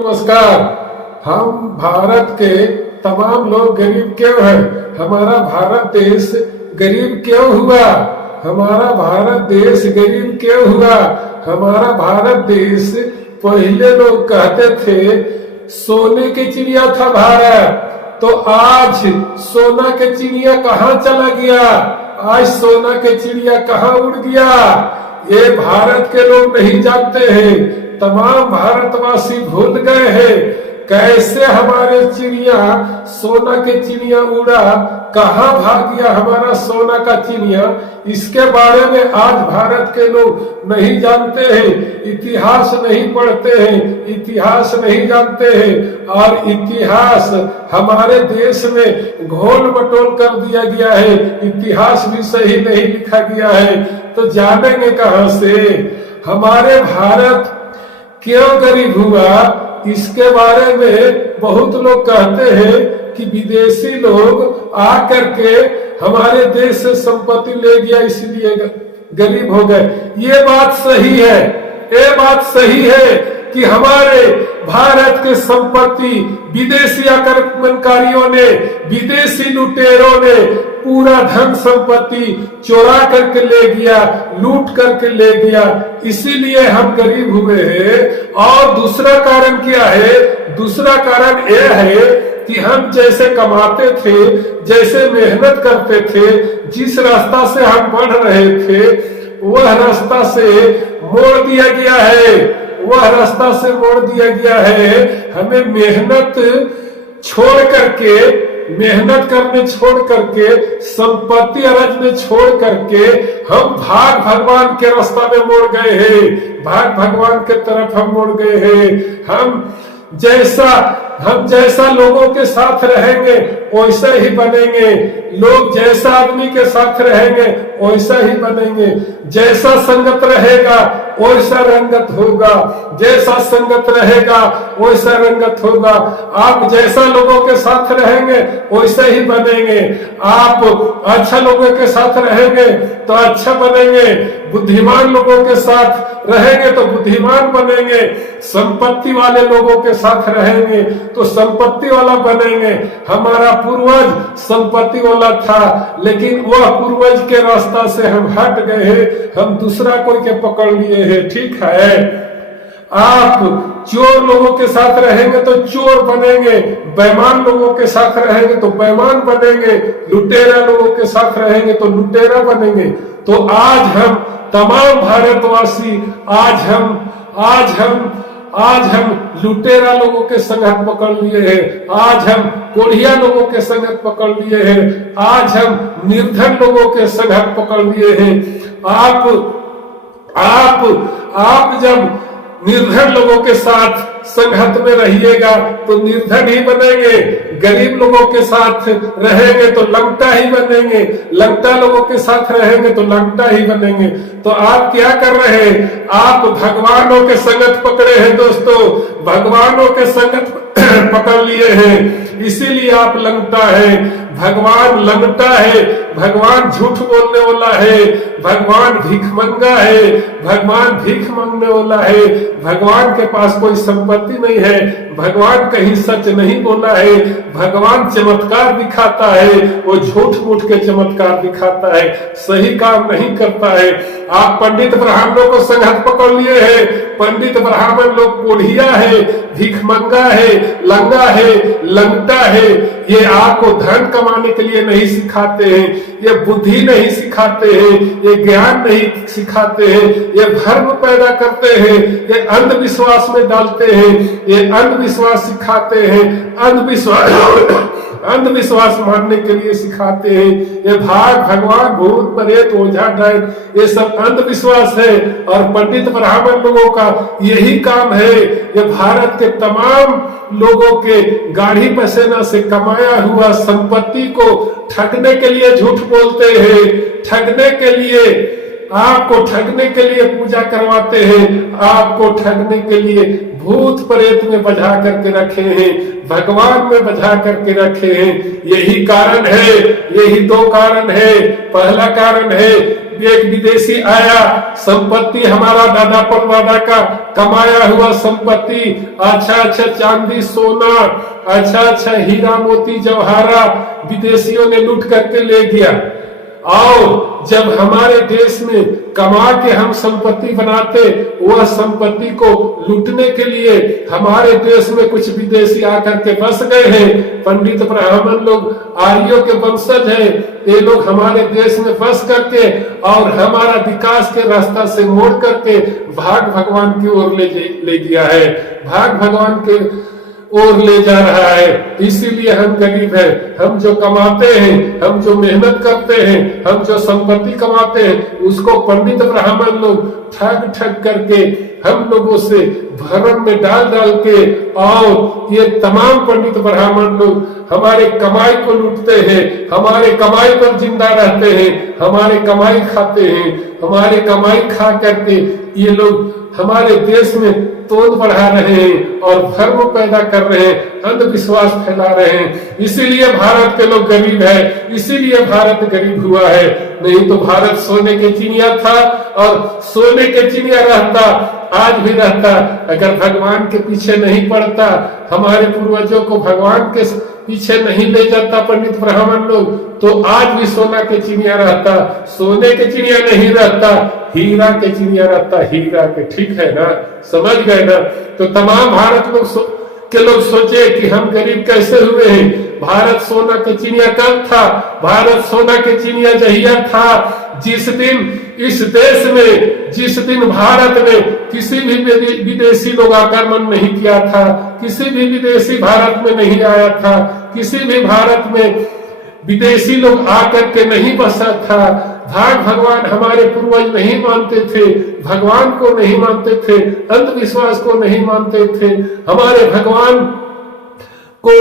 नमस्कार। हम भारत के तमाम लोग गरीब क्यों हैं? हमारा भारत देश गरीब क्यों हुआ? हमारा भारत देश गरीब क्यों हुआ? हमारा भारत देश, पहले लोग कहते थे सोने की चिड़िया था भारत, तो आज सोना के चिड़िया कहाँ चला गया? आज सोना के चिड़िया कहाँ उड़ गया? ये भारत के लोग नहीं जानते हैं। तमाम भारतवासी भूल गए हैं कैसे हमारे चिड़िया, सोना के चिड़िया उड़ा, कहाँ भाग गया हमारा सोना का चिड़िया। इसके बारे में आज भारत के लोग नहीं जानते हैं, इतिहास नहीं पढ़ते हैं, इतिहास नहीं जानते हैं, और इतिहास हमारे देश में घोल मटोल कर दिया गया है। इतिहास भी सही नहीं लिखा गया है, तो जानेंगे कहाँ से हमारे भारत क्यों गरीब हुआ? इसके बारे में बहुत लोग कहते हैं कि विदेशी लोग आकर के हमारे देश से संपत्ति ले गया, इसलिए गरीब हो गए। ये बात सही है, ये बात सही है कि हमारे भारत के संपत्ति विदेशी आक्रमणकारियों ने, विदेशी लुटेरों ने पूरा धन संपत्ति चोरा करके ले गया, लूट करके ले गया, इसीलिए हम गरीब हुए हैं। और दूसरा कारण क्या है? दूसरा कारण यह है कि हम जैसे कमाते थे, जैसे मेहनत करते थे, जिस रास्ता से हम बढ़ रहे थे, वह रास्ता से मोड़ दिया गया है, वह रास्ता से मोड़ दिया गया है। हमें मेहनत छोड़ करके, मेहनत करने छोड़ करके, संपत्ति अर्जने छोड़ करके हम भाग भगवान के रास्ता में मुड़ गए हैं, भाग भगवान के तरफ हम मुड़ गए हैं। हम जैसा लोगों के साथ रहेंगे वैसा ही बनेंगे, लोग जैसा आदमी के साथ रहेंगे वैसा ही बनेंगे, जैसा संगत रहेगा वैसा रंगत होगा, जैसा संगत रहेगा वैसा रंगत होगा। आप जैसा लोगों के साथ रहेंगे वैसा ही बनेंगे। आप अच्छा लोगों के साथ रहेंगे तो अच्छा बनेंगे, बुद्धिमान लोगों के साथ रहेंगे तो बुद्धिमान बनेंगे, संपत्ति वाले लोगों के साथ रहेंगे तो संपत्ति वाला बनेंगे। हमारा पूर्वज संपत्ति वाला था, लेकिन वह पूर्वज के रास्ता से हम हट गए हैं, हम दूसरा कोई के पकड़ लिए हैं। ठीक है, आप चोर लोगों के साथ रहेंगे तो चोर बनेंगे, बेईमान लोगों के साथ रहेंगे तो बेईमान बनेंगे, लुटेरा लोगों के साथ रहेंगे तो लुटेरा बनेंगे। तो आज हम तमाम भारतवासी, आज हम लुटेरा लोगों के संगत पकड़ लिए हैं, आज हम कोढ़िया लोगों के संगत पकड़ लिए हैं, आज हम निर्धन लोगों के संगत पकड़ लिए हैं। आप जब निर्धन लोगों के साथ संगत में रहिएगा तो निर्धन ही बनेंगे, गरीब लोगों के साथ रहेंगे तो लंगटा ही बनेंगे, लंगटा लोगों के साथ रहेंगे तो लंगटा ही बनेंगे। तो आप क्या कर रहे हैं? आप भगवानों के संगत पकड़े हैं दोस्तों, भगवानों के संगत पकड़ लिए हैं, इसीलिए आप लंगटा है। भगवान लंगटा है, भगवान झूठ बोलने वाला है, भगवान भिखमंगा है, भगवान भीख मांगने वाला है, भगवान के पास कोई संपत्ति नहीं है, भगवान कहीं सच नहीं बोला है, भगवान चमत्कार दिखाता है, वो झूठ मूठ के चमत्कार दिखाता है, सही काम नहीं करता है। आप पंडित ब्राह्मणों को संगत पकड़ लिए हैं, पंडित ब्राह्मण लोग कोढ़िया है, भिखमंगा है, लंगा है, लंगटा है। ये आपको धन कमाने के लिए नहीं सिखाते हैं, ये बुद्धि नहीं सिखाते हैं, ये ज्ञान नहीं सिखाते हैं, ये भ्रम पैदा करते हैं, ये अंधविश्वास में डालते हैं, ये अंधविश्वास सिखाते हैं, अंधविश्वास मानने के लिए सिखाते हैं। ये भाग भगवान, भूत प्रेत, ओझा डायन, ये सब अंधविश्वास है। और पंडित ब्राह्मण लोगों का यही काम है, ये भारत के तमाम लोगों के गाढ़ी पसीना से कमाया हुआ संपत्ति को ठगने के लिए झूठ बोलते हैं, ठगने के लिए, आपको ठगने के लिए पूजा करवाते हैं, आपको ठगने के लिए भूत प्रेत में बजा करके रखे हैं, भगवान में बजा करके रखे हैं। यही कारण है, यही दो कारण है। पहला कारण है एक विदेशी आया, संपत्ति हमारा दादा परदादा का कमाया हुआ संपत्ति, अच्छा अच्छा चांदी सोना, अच्छा अच्छा हीरा मोती जवाहरात विदेशियों ने लूट करके ले गया। और जब हमारे देश में कमा के हम संपत्ति बनाते, वह संपत्ति को लूटने के लिए हमारे देश में कुछ विदेशी आकर के बस गए हैं। पंडित ब्राह्मण लोग आर्यों के वंशज हैं, ये लोग हमारे देश में बस करके और हमारा विकास के रास्ता से मोड़ करके भाग भगवान की ओर ले गया है, भाग भगवान के और ले जा रहा है। इसीलिए हम गरीब हैं। हम जो कमाते हैं, हम जो मेहनत करते हैं, हम जो संपत्ति कमाते हैं, उसको पंडित ब्राह्मण लोग ठग ठग करके हम लोगों से भरम में डाल डाल के, और ये तमाम पंडित ब्राह्मण लोग हमारे कमाई को लूटते हैं, हमारे कमाई पर जिंदा रहते हैं, हमारे कमाई खाते हैं, हमारे कमाई खा करके ये लोग हमारे देश में तोड़ बढ़ा रहे हैं और भ्रम पैदा कर रहे हैं, अंधविश्वास फैला रहे हैं। इसीलिए भारत के लोग गरीब है, इसीलिए भारत गरीब हुआ है। नहीं तो भारत सोने के चिड़िया था और सोने के चिड़िया रहता, आज भी रहता, अगर भगवान के पीछे नहीं पड़ता, हमारे पूर्वजों को भगवान के पीछे नहीं ले जाता पंडित ब्राह्मण लोग, तो आज भी सोना के चिड़िया रहता, सोने के चिड़िया नहीं रहता, हीरा के चिड़िया रहता, हीरा के। ठीक है ना, समझ गए ना। तो तमाम भारत के लोग सोचे कि हम गरीब कैसे हुए हैं। भारत सोना के चिड़िया कब था? भारत सोना के चिड़िया जहिया था जिस दिन इस देश में, जिस दिन भारत में किसी भी विदेशी लोग आक्रमण नहीं किया था, किसी भी विदेशी भारत में नहीं आया था, किसी भी भारत में विदेशी लोग आकर के नहीं बसा था। भाग भगवान हमारे पूर्वज नहीं मानते थे, भगवान को नहीं मानते थे, अंधविश्वास को नहीं मानते थे, हमारे भगवान को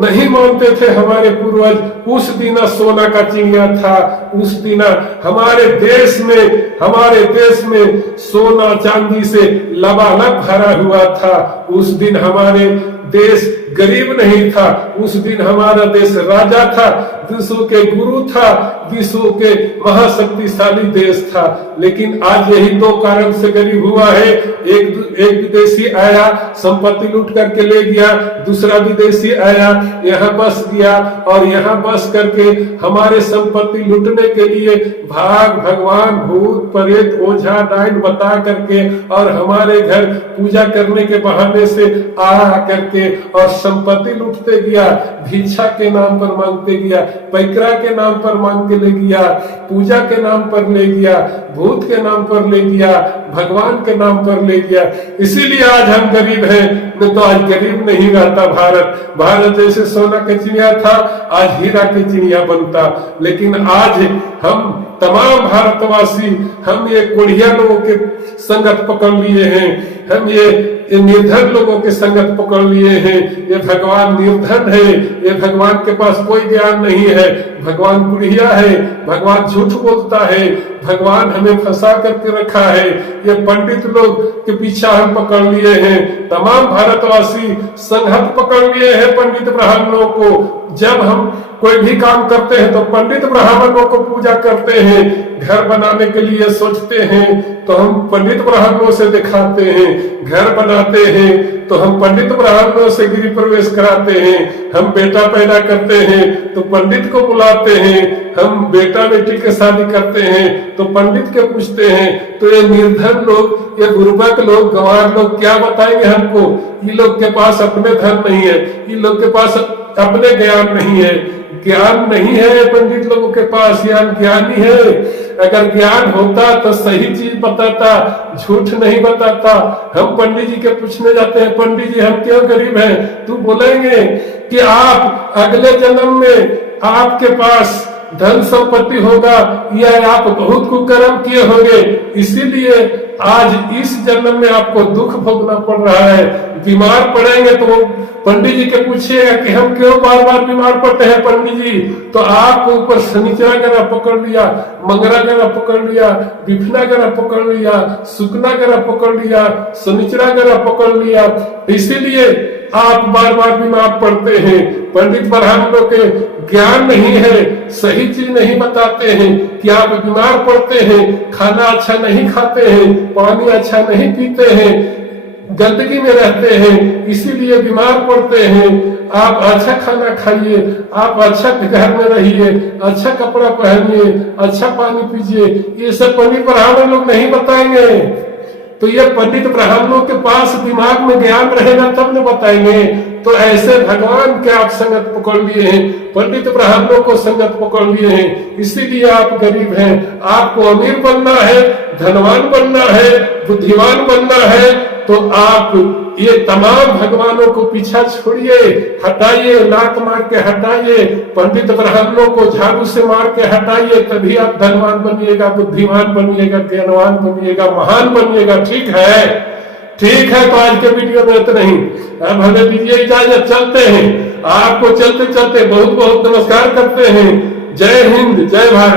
नहीं मानते थे हमारे पूर्वज। उस दिन सोना का चिड़िया था, उस दिन हमारे देश में सोना चांदी से लबालब भरा हुआ था। उस दिन हमारे देश गरीब नहीं था, उस दिन हमारा देश राजा था, विश्व के गुरु था, विश्व के महाशक्तिशाली देश था। लेकिन आज यही दो कारण से गरीब हुआ है। एक विदेशी आया, संपत्ति लूट करके ले गया, दूसरा विदेशी आया, यहाँ बस गया और यहाँ बस करके हमारे संपत्ति लूटने के लिए भाग भगवान भूत प्रेत ओझा डाइन बता करके और हमारे घर पूजा करने के बहाने से आ करके और संपत्ति लूटते गया, भिक्षा के नाम पर मांगते गया, पैकरा के नाम पर मांग के ले गया, पूजा के नाम पर ले गया, भूत के नाम पर ले गया, भगवान के नाम पर ले गया। इसीलिए आज हम गरीब हैं, नहीं तो आज गरीब नहीं रहता भारत। भारत जैसे सोना के चिड़िया था, आज हीरा के चिड़िया बनता। लेकिन आज हम तमाम भारतवासी, हम ये कोढ़िया लोगों के संगत पकड़ लिए हैं, हम ये निर्धन लोगों के संगत पकड़ लिए हैं। ये भगवान निर्धन है, ये भगवान के पास कोई ज्ञान नहीं है, भगवान बुढ़िया है, भगवान झूठ बोलता है, भगवान हमें फंसा करके रखा है। ये पंडित लोग के पीछा हम पकड़ लिए हैं, तमाम भारतवासी संगत पकड़ लिए हैं पंडित ब्राह्मणों को। जब हम कोई भी काम करते हैं तो पंडित ब्राह्मणों को पूजा करते हैं, घर बनाने के लिए सोचते हैं तो हम पंडित ब्राह्मणों से दिखाते हैं, घर बनाते हैं तो हम पंडित ब्राह्मणों से गृह प्रवेश कराते हैं, हम बेटा पैदा करते हैं तो पंडित को बुलाते हैं, हम बेटा बेटी के शादी करते हैं तो पंडित के पूछते हैं। तो ये निर्धन लोग, ये गुरुबक लोग, गंवार लोग क्या बताएंगे हमको? ये लोग के पास अपने धन नहीं है, ये लोग के पास अपने ज्ञान नहीं है, ज्ञान नहीं है पंडित लोगों के पास, ज्ञानी है। अगर ज्ञान होता तो सही चीज बताता, झूठ नहीं बताता। हम पंडित जी के पूछने जाते हैं, पंडित जी हम क्यों गरीब हैं? तू बोलेंगे कि आप अगले जन्म में आपके पास धन संपत्ति होगा या आप बहुत कुकर्म किए होंगे, इसीलिए आज इस जन्म में आपको दुख भोगना पड़ रहा है। बीमार पड़ेंगे तो पंडित जी के पूछिएगा कि हम क्यों बार बार बीमार पड़ते हैं पंडित जी, तो आपको ऊपर शनिचरा ग्रह पकड़ लिया, मंगला ग्रह पकड़ लिया, विफना ग्रह पकड़ लिया, सुकना ग्रह पकड़ लिया, शनिचरा ग्रह पकड़ लिया। इसीलिए आप बार बार बीमार पड़ते हैं। पंडित ब्राह्मणों के ज्ञान नहीं है, सही चीज नहीं बताते हैं कि आप बीमार पड़ते हैं, खाना अच्छा नहीं खाते हैं, पानी अच्छा नहीं पीते हैं, गंदगी में रहते हैं, इसीलिए बीमार पड़ते हैं। आप अच्छा खाना खाइए, आप अच्छा घर में रहिए, अच्छा कपड़ा पहनिए, अच्छा पानी पीजिए, ये सब पंडित ब्राह्मण लोग नहीं बताएंगे। तो ये पंडित ब्राह्मणों के पास दिमाग में ज्ञान रहेगा तब न बताएंगे। तो ऐसे भगवान के आप संगत पकड़ लिए हैं, पंडित ब्राह्मणों को संगत पकड़ लिए हैं, इसीलिए आप गरीब हैं। आपको अमीर बनना है, धनवान बनना है, बुद्धिमान बनना है, तो आप ये तमाम भगवानों को पीछा छोड़िए, हटाइए, लात मार के हटाइए, पंडित ब्राह्मणों को झाड़ू से मार के हटाइए, तभी आप धनवान बनिएगा, बुद्धिमान बनिएगा, ज्ञानवान बनिएगा, महान बनिएगा। ठीक है, ठीक है। तो आज के वीडियो में इतना ही। अब हमें दीजिए इजाजत, चलते हैं। आपको चलते चलते बहुत बहुत नमस्कार करते हैं। जय हिंद, जय भारत।